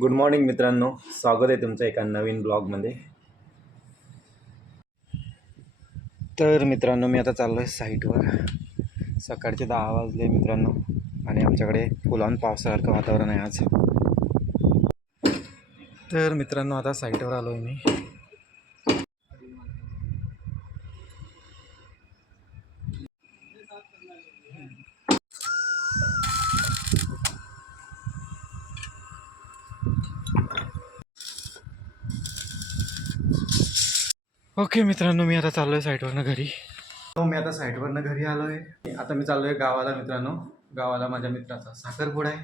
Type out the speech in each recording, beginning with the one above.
Good morning मित्रांनो, स्वागत आहे तुमचं एका नवीन ब्लॉगमध्ये. तर मित्रांनो, मी आता चाललो आहे साईटवर. सकाळचे 10 वाजले मित्रांनो आणि आमच्याकडे फुल ऑन पावसासारखं वातावरण आहे आज. तर मित्रांनो, आता साईटवर आलो आहे मी. ओके मित्रांनो, मी आता चाललो आहे साईटवरनं घरी. आता साईटवरनं घरी आलो आहे. आता मी चाललो आहे गावाला मित्रांनो. गावाला माझ्या मित्राचा साखरपुडा आहे,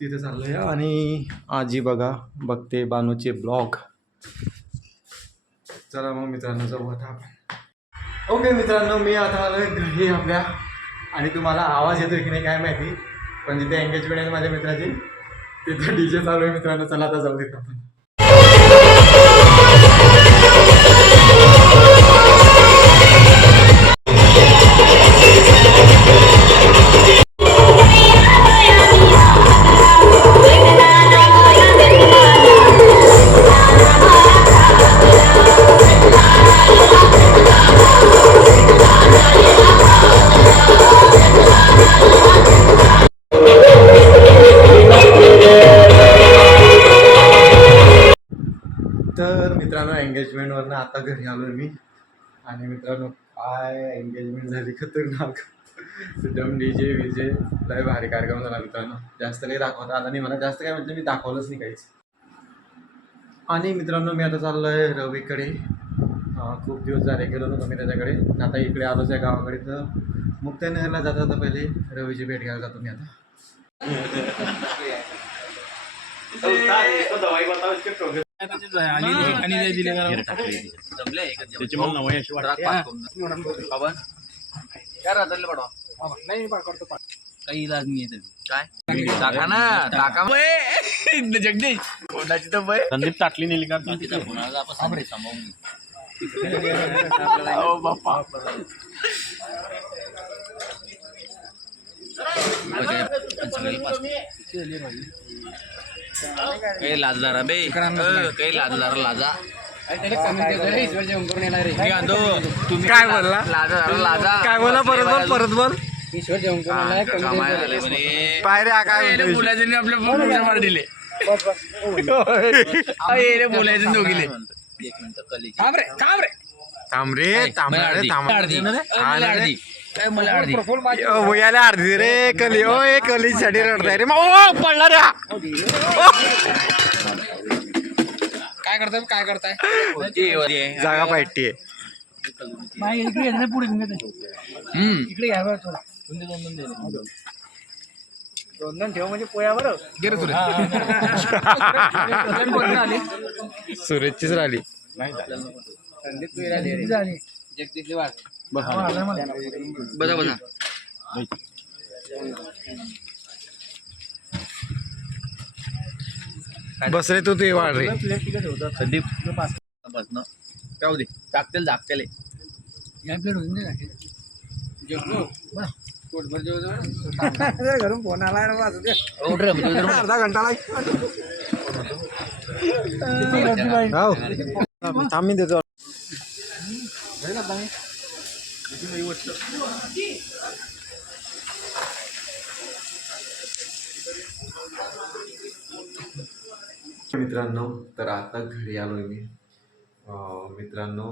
तिथे चाललो आहे. आणि आजी बघते बानूचे ब्लॉग. चला मग मित्रांनो, जाऊ आता आपण. ओके मित्रांनो, मी आता आलो आहे घरी आपल्या. आणि तुम्हाला आवाज येतोय की नाही काय माहिती, पण जिथे एंगेजमेंट आहे माझ्या मित्राची तिथे DJ चालू आहे मित्रांनो. चला आता जाऊ देत आपण. तर मित्रांनो, एंगेजमेंटवरनं आता घरी आलो आहे मी. आणि मित्रांनो, काय एंगेजमेंट झाली खतरनाक. एकदम DJ विजे लय भारी कार्यक्रम झाला मित्रांनो. जास्त काही दाखवता आला नाही मला, जास्त काय म्हणजे मी दाखवलंच नाही काहीच. आणि मित्रांनो, मी आता चाललो आहे रवीकडे. खूप दिवस झाले गेलो नव्हतो मी त्याच्याकडे. आता इकडे आलोच आहे गावाकडे. तर मुक्ताईनगरला जाता पहिले रवीची भेट घ्यायला जातो मी आता. काही इलाज नाही काय टाका ना टाका जगदीश कोणाची तर संदीप ताटली नेली का बाप्पा काही लाजदार बे काही लाजदार लाजा तुम्ही काय बोलला? लाजा काय बोला? परत बोल. ईश्वर जेवण पायऱ्या काय बोलायचं आपल्या मार दिले बोलायचं दोघीले भुयाला अर्धी रे कली. ओ ए कली साठी रडताय रे. पडला रे. काय करताय जागा पाहिजे. इकडे घ्या थोडा दोन ठेव म्हणजे पोयावर सुरेशचीच राहिली. जगदीशची वाट बसा बस रे तू वाढ रे. संदीप बसणं राहू दे. झाकतेल या प्लेट होऊन दे. घरून फोन आला अर्धा घंटा थांबी देतो. मित्रांनो, तर आता घरी आलोय मी. मित्रांनो,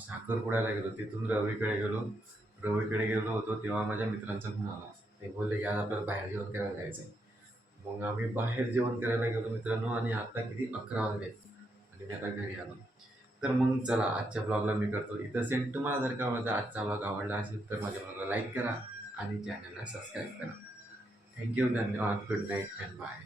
साखरपुड्याला गेलो, तिथून रवीकडे गेलो होतो तेव्हा माझ्या मित्रांचा फोन आला. ते बोलले की आज आपल्याला बाहेर जेवण करायला जायचं आहे. मग आम्ही बाहेर जेवण करायला गेलो मित्रांनो. आणि आता किती 11 वाजले आणि मी आता घरी आलो. तर मग चला आजच्या ब्लॉगला मी करतो इथं सेंड. तुम्हाला जर का माझा आजचा ब्लॉग आवडला असेल तर माझ्या ब्लॉगला लाईक करा आणि चॅनलला सबस्क्राईब करा. थँक्यू, धन्यवाद, गुड नाईट अँड बाय.